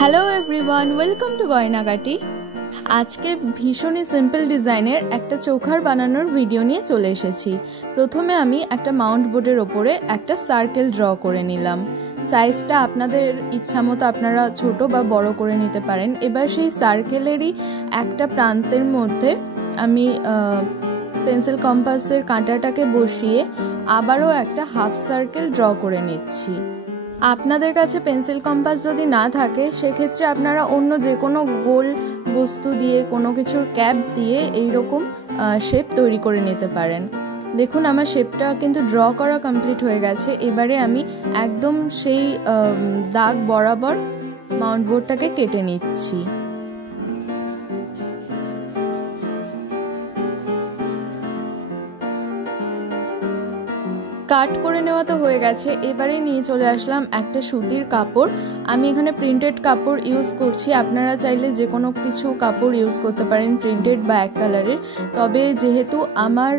Hello everyone, welcome to Gaynagati. আজকে ভীষণই simple ডিজাইনের একটা চোখার বানানোর ভিডিও নিয়ে চলে এসেছি। প্রথমে আমি একটা মাউন্ট বোর্ডের ওপরে একটা সার্কেল ড্র করে নিলাম। সাইজটা আপনাদের ইচ্ছা মতো আপনারা ছোট বা বড় করে নিতে পারেন। এবার সেই সার্কেলেরই একটা প্রান্তের মধ্যে আমি পেন্সিল কম্পাসের কাঁটাটাকে বসিয়ে আবারও একটা হাফ সার্কেল ড্র করে নিচ্ছি। আপনাদের কাছে পেন্সিল কম্পাস যদি না থাকে সেক্ষেত্রে আপনারা অন্য যে কোনো গোল বস্তু দিয়ে কোনো কিছুর ক্যাপ দিয়ে এইরকম শেপ তৈরি করে নিতে পারেন। দেখুন আমার শেপটা কিন্তু ড্র করা কমপ্লিট হয়ে গেছে। এবারে আমি একদম সেই দাগ বরাবর মাউন্ট বোর্ডটাকে কেটে নিচ্ছি। কাট করে নেওয়া তো হয়ে গেছে। এবারে নিয়ে চলে আসলাম একটা সুতির কাপড়। আমি এখানে প্রিন্টেড কাপড় ইউজ করছি, আপনারা চাইলে যে কোনো কিছু কাপড় ইউজ করতে পারেন, প্রিন্টেড বা এক কালারের। তবে যেহেতু আমার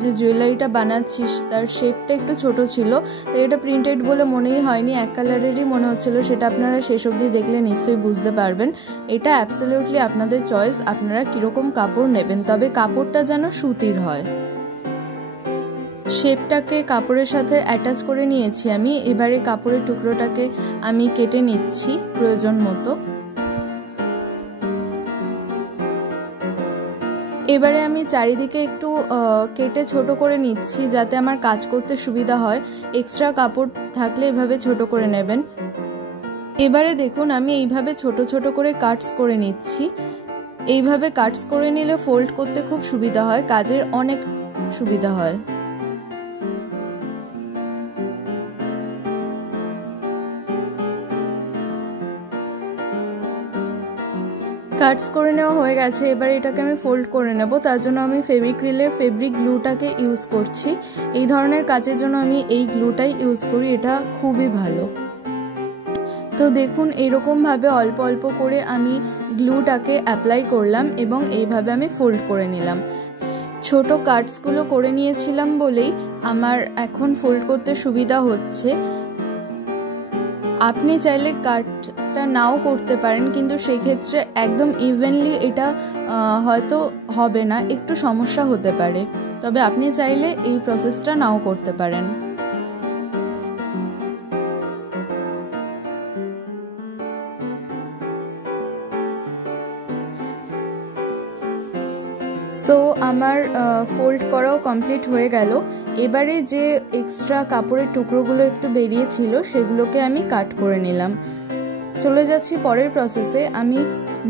যে জুয়েলারিটা বানাচ্ছি তার শেপটা একটু ছোট ছিল, তাই এটা প্রিন্টেড বলে মনেই হয়নি, এক কালারেরই মনে হচ্ছিল। সেটা আপনারা শেষ অবধি দেখলে নিশ্চয়ই বুঝতে পারবেন। এটা অ্যাবসলিউটলি আপনাদের চয়েস, আপনারা কীরকম কাপড় নেবেন, তবে কাপড়টা যেন সুতির হয়। শেপটাকে কাপড়ের সাথে অ্যাটাচ করে নিয়েছি আমি। এবারে কাপড়ের টুকরোটাকে আমি কেটে নিচ্ছি প্রয়োজন মতো। এবারে আমি চারিদিকে একটু কেটে ছোট করে নিচ্ছি যাতে আমার কাজ করতে সুবিধা হয়। এক্সট্রা কাপড় থাকলে এভাবে ছোট করে নেবেন। এবারে দেখুন আমি এইভাবে ছোট ছোট করে কাটস করে নিচ্ছি। এইভাবে কাটস করে নিলে ফোল্ড করতে খুব সুবিধা হয়, কাজের অনেক সুবিধা হয়। কাটস করে নেওয়া হয়ে গেছে। এবার এটাকে আমি ফোল্ড করে নেব। তার জন্য আমি ফেভিক্রিলের ফেব্রিক গ্লুটাকে ইউজ করছি। এই ধরনের কাজের জন্য আমি এই গ্লুটাই ইউজ করি, এটা খুবই ভালো। তো দেখুন এইরকমভাবে অল্প অল্প করে আমি গ্লুটাকে অ্যাপ্লাই করলাম এবং এইভাবে আমি ফোল্ড করে নিলাম। ছোট কাটসগুলো করে নিয়েছিলাম বলেই আমার এখন ফোল্ড করতে সুবিধা হচ্ছে। আপনি চাইলে কাটটা নাও করতে পারেন, কিন্তু সেক্ষেত্রে একদম ইভেনলি এটা হয়তো হবে না, একটু সমস্যা হতে পারে। তবে আপনি চাইলে এই প্রসেসটা নাও করতে পারেন। সো আমার ফোল্ড করাও কমপ্লিট হয়ে গেল। এবারে যে এক্সট্রা কাপড়ের টুকরোগুলো একটু বেরিয়েছিল সেগুলোকে আমি কাট করে নিলাম। চলে যাচ্ছি পরের প্রসেসে। আমি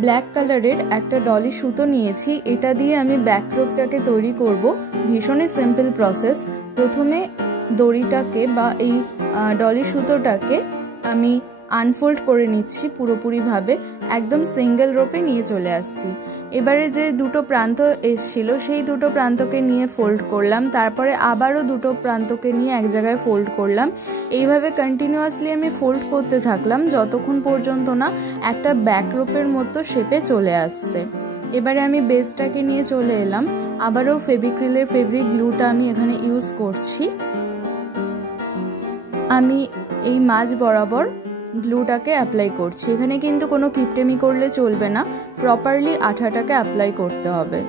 ব্ল্যাক কালারের একটা ডলি সুতো নিয়েছি, এটা দিয়ে আমি ব্যাক রোপটাকে তৈরি করব। ভীষণই সিম্পল প্রসেস। প্রথমে দড়িটাকে বা এই ডলি সুতোটাকে আমি আনফোল্ড করে নিচ্ছি পুরোপুরিভাবে, একদম সিঙ্গেল রোপে নিয়ে চলে আসছি। এবারে যে দুটো প্রান্ত এসছিল সেই দুটো প্রান্তকে নিয়ে ফোল্ড করলাম, তারপরে আবারও দুটো প্রান্তকে নিয়ে এক জায়গায় ফোল্ড করলাম। এইভাবে কন্টিনিউয়াসলি আমি ফোল্ড করতে থাকলাম যতক্ষণ পর্যন্ত না একটা ব্যাক রোপের মতো শেপে চলে আসছে। এবারে আমি বেসটাকে নিয়ে চলে এলাম। আবারও ফেভিক্রিলের ফেব্রিক গ্লুটা আমি এখানে ইউজ করছি। আমি এই মাঝ বরাবর গ্লুটাকে অ্যাপ্লাই করছি। এখানে কিন্তু কোনো কিপটেমি করলে চলবে না, প্রপারলি আঠাটাকে অ্যাপ্লাই করতে হবে।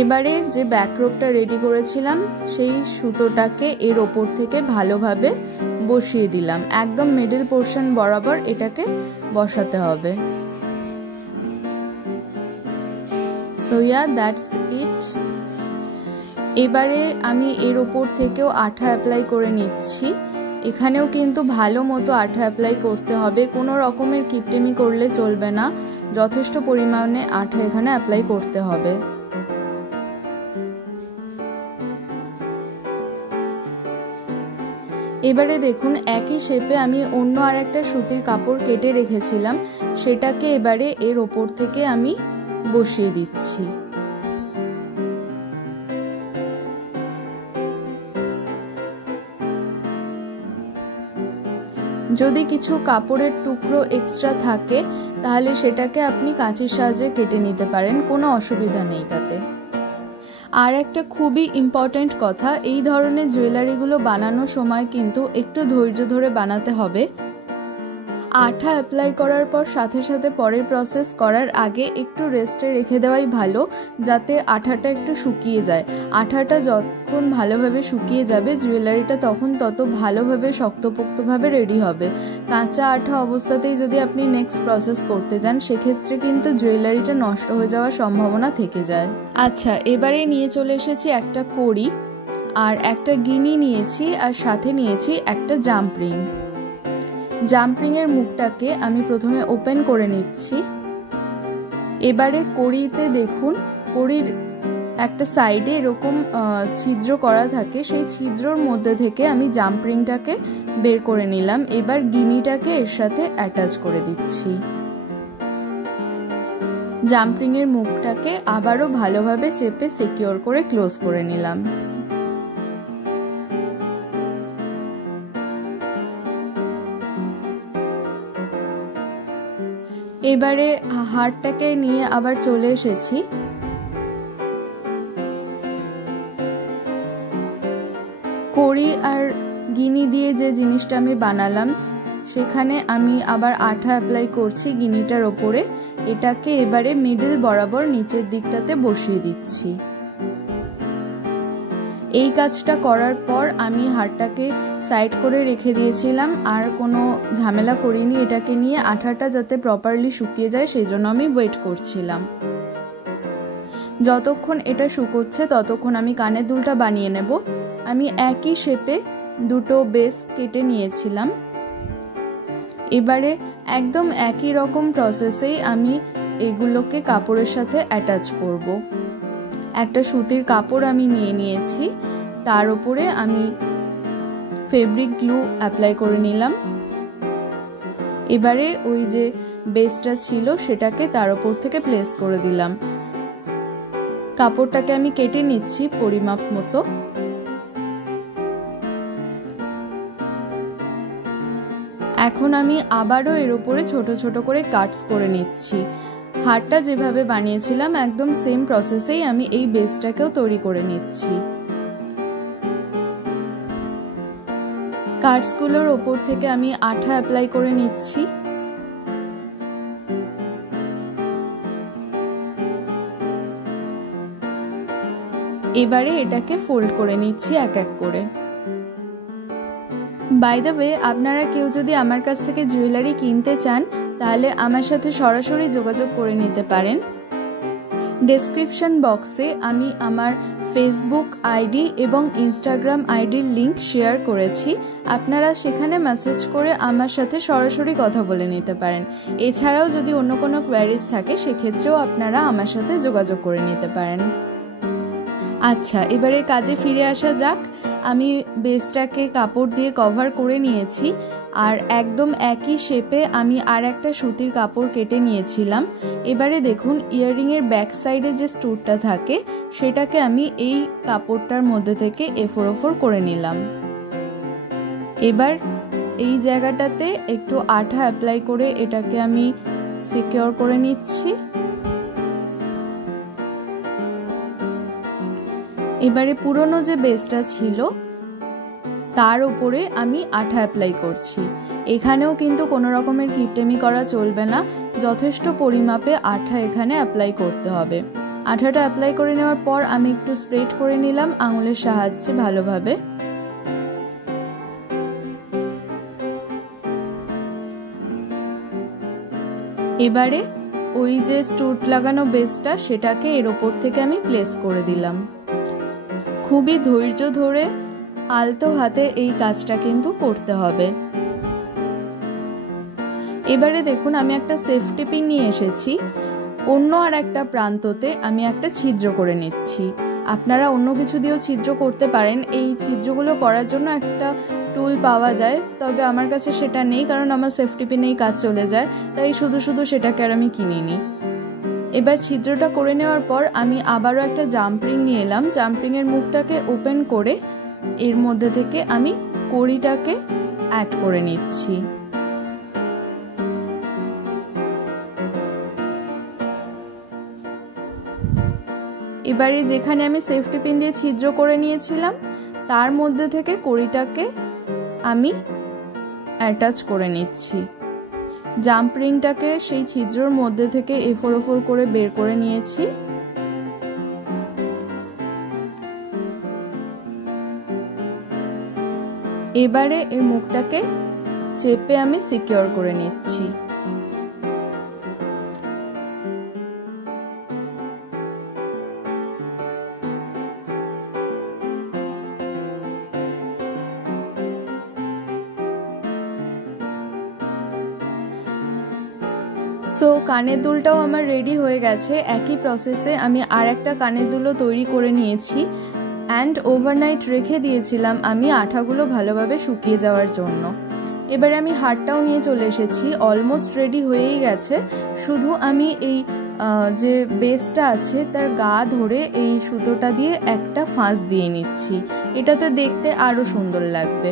এবারে যে ব্যাক রোপটা রেডি করেছিলাম সেই সুতোটাকে এর ওপর থেকে ভালোভাবে বসিয়ে দিলাম। একদম মিডল পোর্শন বরাবর এটাকে বসাতে হবে। So yeah, that's it. এবারে আমি এর ওপর থেকেও আঠা অ্যাপ্লাই করে নিচ্ছি। এখানেও কিন্তু ভালো মতো আঠা অ্যাপ্লাই করতে হবে, কোনো রকমের কিপটেমি করলে চলবে না, যথেষ্ট পরিমাণে আঠা এখানে অ্যাপ্লাই করতে হবে। এবারে দেখুন একই শেপে আমি অন্য আর একটা সুতির কাপড় কেটে রেখেছিলাম, সেটাকে এবারে এর ওপর থেকে আমি বসিয়ে দিচ্ছি। যদি কিছু কাপড়ের টুকরো এক্সট্রা থাকে তাহলে সেটাকে আপনি কাঁচির সাহায্যে কেটে নিতে পারেন, কোনো অসুবিধা নেই তাতে। আর একটা খুবই ইম্পর্ট্যান্ট কথা, এই ধরনের জুয়েলারিগুলো বানানোর সময় কিন্তু একটু ধৈর্য ধরে বানাতে হবে। আঠা অ্যাপ্লাই করার পর সাথে সাথে পরের প্রসেস করার আগে একটু রেস্টে রেখে দেওয়াই ভালো, যাতে আঠাটা একটু শুকিয়ে যায়। আঠাটা যতক্ষণ ভালোভাবে শুকিয়ে যাবে জুয়েলারিটা তখন তত ভালোভাবে শক্তপোক্তভাবে রেডি হবে। কাঁচা আঠা অবস্থাতেই যদি আপনি নেক্সট প্রসেস করতে যান সেক্ষেত্রে কিন্তু জুয়েলারিটা নষ্ট হয়ে যাওয়ার সম্ভাবনা থেকে যায়। আচ্ছা, এবারে নিয়ে চলে এসেছি একটা কড়ি আর একটা গিনি নিয়েছি, আর সাথে নিয়েছি একটা জাম্প রিং। জাম্প রিংয়ের মুখটাকে আমি প্রথমে ওপেন করে নিচ্ছি। এবারে কড়িতে দেখুন, কড়ির একটা সাইডে এরকম ছিদ্র করা থাকে, সেই ছিদ্রর মধ্যে থেকে আমি জাম্প রিংটাকে বের করে নিলাম। এবার গিনিটাকে এর সাথে অ্যাটাচ করে দিচ্ছি। জাম্প রিংয়ের মুখটাকে আবারও ভালোভাবে চেপে সিকিউর করে ক্লোজ করে নিলাম। এবারে হারটাকে নিয়ে আবার চলে এসেছি। কড়ি আর গিনি দিয়ে যে জিনিসটা আমি বানালাম সেখানে আমি আবার আঠা অ্যাপ্লাই করছি গিনিটার ওপরে। এটাকে এবারে মিডল বরাবর নিচের দিকটাতে বসিয়ে দিচ্ছি। এই কাজটা করার পর আমি হারটাকে সাইড করে রেখে দিয়েছিলাম, আর কোনো ঝামেলা করিনি এটাকে নিয়ে। আঠাটা যাতে প্রপারলি শুকিয়ে যায় সেই জন্য আমি ওয়েট করছিলাম। যতক্ষণ এটা শুকোচ্ছে ততক্ষণ আমি কানের দুলটা বানিয়ে নেব। আমি একই শেপে দুটো বেস কেটে নিয়েছিলাম। এবারে একদম একই রকম প্রসেসেই আমি এগুলোকে কাপড়ের সাথে অ্যাটাচ করব। একটা সুতির কাপড় আমি নিয়ে নিয়েছি, তার উপরে আমি ফেব্রিক গ্লু অ্যাপ্লাই করে নিলাম। এবারে ওই যে বেসটা ছিল সেটাকে তার উপর থেকে প্লেস করে দিলাম। কাপড়টাকে আমি কেটে নিচ্ছি পরিমাপ মতো। এখন আমি আবারও এর উপরে ছোট ছোট করে কাটস করে নিচ্ছি। হারটা যেভাবে বানিয়েছিলাম একদম সেম প্রসেসেই আমি এই বেসটাকেও তৈরি করে নিচ্ছি। কাটসগুলোর ওপর থেকে আমি আঠা অ্যাপ্লাই করে নিচ্ছি। এবারে এটাকে ফোল্ড করে নিচ্ছি এক এক করে। বাই দ্য ওয়ে, আপনারা কেউ যদি আমার কাছ থেকে জুয়েলারি কিনতে চান তাহলে আমার সাথে সরাসরি যোগাযোগ করে নিতে পারেন। ডেসক্রিপশন বক্সে আমি আমার ফেসবুক আইডি এবং ইনস্টাগ্রাম আইডির লিংক শেয়ার করেছি। আপনারা সেখানে মেসেজ করে আমার সাথে সরাসরি কথা বলে নিতে পারেন। এছাড়াও যদি অন্য কোনো কোয়ারিজ থাকে সেক্ষেত্রেও আপনারা আমার সাথে যোগাযোগ করে নিতে পারেন। আচ্ছা, এবারে কাজে ফিরে আসা যাক। আমি বেসটাকে কাপড় দিয়ে কভার করে নিয়েছি, আর একদম একই শেপে আমি আর একটা সুতির কাপড় কেটে নিয়েছিলাম। এবারে দেখুন, ইয়াররিংয়ের ব্যাক সাইডে যে স্টোরটা থাকে সেটাকে আমি এই কাপড়টার মধ্যে থেকে এফোর ওফোর করে নিলাম। এবার এই জায়গাটাতে একটু আঠা অ্যাপ্লাই করে এটাকে আমি সিকিউর করে নিচ্ছি। এবারে পুরনো যে বেসটা ছিল তার উপরে আমি আঠা অ্যাপ্লাই করছি। এখানেও কিন্তু কোনো রকমের কিপটেমি করা চলবে না, যথেষ্ট পরিমাপে আঠা এখানে অ্যাপ্লাই করতে হবে। আঠাটা অ্যাপ্লাই করে নেওয়ার পর আমি একটু স্প্রেড করে নিলাম আঙুলের সাহায্যে ভালোভাবে। এবারে ওই যে স্টোর লাগানো বেসটা সেটাকে এর ওপর থেকে আমি প্লেস করে দিলাম। খুবই ধৈর্য ধরে আলতো হাতে এই কাজটা কিন্তু করতে হবে। এবারে দেখুন, আমি একটা সেফটি পিন নিয়ে এসেছি। অন্য আর একটা প্রান্ততে আমি একটা ছিদ্র করে নিচ্ছি। আপনারা অন্য কিছু দিয়েও ছিদ্র করতে পারেন। এই ছিদ্রগুলো করার জন্য একটা টুল পাওয়া যায়, তবে আমার কাছে সেটা নেই কারণ আমার সেফটি পিনেই কাজ চলে যায়, তাই শুধু শুধু সেটাকে আর আমি কিনিনি। এবার ছিদ্রটা করে নেওয়ার পর আমি আবারও একটা জাম্প রিং নিয়ে এলাম। জাম্প রিংয়ের মুখটাকে ওপেন করে এর মধ্যে থেকে আমি কড়িটাকে অ্যাড করে নিচ্ছি। এবারে যেখানে আমি সেফটি পিন দিয়ে ছিদ্র করে নিয়েছিলাম তার মধ্যে থেকে কড়িটাকে আমি অ্যাটাচ করে নিচ্ছি। জাম্প রিংটাকে সেই ছিদ্রর মধ্যে থেকে এফোর ওফোর করে বের করে নিয়েছি। এবারে এর মুখটাকে চেপে আমি সিকিউর করে নিচ্ছি। সো কানের দুলটাও আমার রেডি হয়ে গেছে। একই প্রসেসে আমি আর একটা কানের দুলও তৈরি করে নিয়েছি অ্যান্ড ওভারনাইট রেখে দিয়েছিলাম আমি আঠাগুলো ভালোভাবে শুকিয়ে যাওয়ার জন্য। এবারে আমি হারটাও নিয়ে চলে এসেছি, অলমোস্ট রেডি হয়েই গেছে। শুধু আমি এই যে বেসটা আছে তার গা ধরে এই সুতোটা দিয়ে একটা ফাঁস দিয়ে নিচ্ছি, এটাতে দেখতে আরও সুন্দর লাগবে।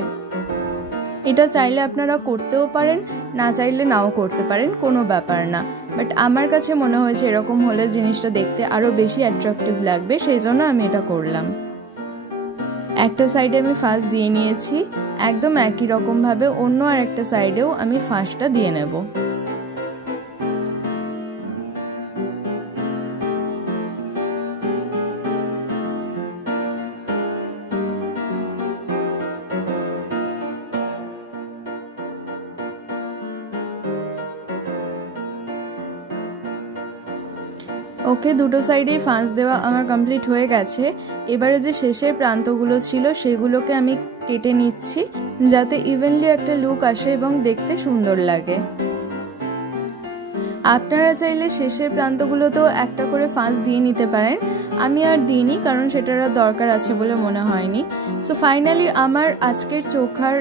এটা চাইলে আপনারা করতেও পারেন, না চাইলে নাও করতে পারেন, কোনো ব্যাপার না। বাট আমার কাছে মনে হয়েছে এরকম হলে জিনিসটা দেখতে আরও বেশি অ্যাট্রাকটিভ লাগবে, সেই জন্য আমি এটা করলাম। একটা সাইডে আমি ফাঁস দিয়ে নিয়েছি, একদম একই রকমভাবে অন্য আরেকটা সাইডেও আমি ফাঁসটা দিয়ে নেব। ওকে, দুটো সাইডেই ফাঁস দেওয়া আমার কমপ্লিট হয়ে গেছে। এবারে যে শেষের প্রান্তগুলো ছিল সেগুলোকে আমি কেটে নিচ্ছি, যাতে ইভেনলি একটা লুক আসে এবং দেখতে সুন্দর লাগে। আপনারা চাইলে শেষের প্রান্তগুলোতেও একটা করে ফাঁস দিয়ে নিতে পারেন, আমি আর দিইনি কারণ সেটার দরকার আছে বলে মনে হয়নি। সো ফাইনালি আমার আজকের চোখার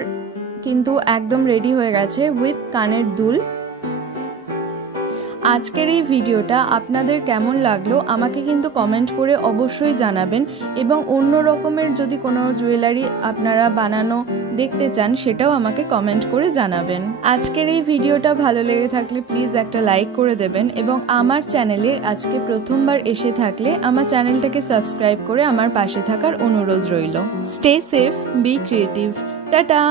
কিন্তু একদম রেডি হয়ে গেছে উইথ কানের দুল। আজকের এই ভিডিওটা আপনাদের কেমন লাগলো আমাকে কিন্তু কমেন্ট করে অবশ্যই জানাবেন, এবং অন্য রকমের যদি কোনো জুয়েলারি আপনারা বানানো দেখতে চান সেটাও আমাকে কমেন্ট করে জানাবেন। আজকের এই ভিডিওটা ভালো লেগে থাকলে প্লিজ একটা লাইক করে দেবেন, এবং আমার চ্যানেলে আজকে প্রথমবার এসে থাকলে আমার চ্যানেলটাকে সাবস্ক্রাইব করে আমার পাশে থাকার অনুরোধ রইল। Stay safe, be creative, tata.